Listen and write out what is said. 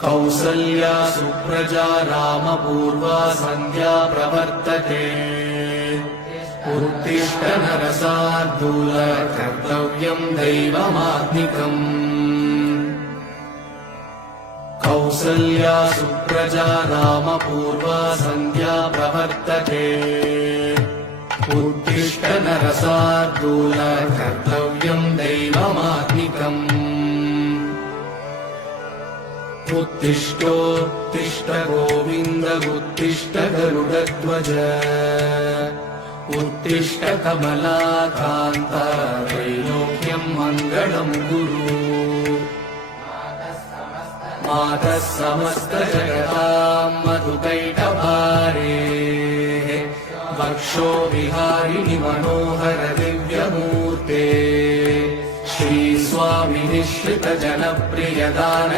कौसल्या सुप्रजा रामपूर्वा सन्ध्या प्रवर्तते। उत्तिष्ठ नरशार्दूल कर्तव्यम् दैवमात्मिकम्। कौसल्या सुप्रजा रामपूर्वा सन्ध्या प्रवर्तते। उत्तिष्ठ नरशार्दूल कर्तव्यम् दैवमात्मिकम्। उत्तिष्ठोत्तिष्ठ गोविन्द उत्तिष्ठ गरुडध्वज। उत्तिष्ठ कमलाकान्त त्रैलोक्यम् मङ्गलम् कुरु। मातः समस्त जगताम् मधुकैटभारे। वक्षो विहारिणि मनोहर दिव्यमूर्ते। श्री स्वामि निःश्रित जनप्रिय दान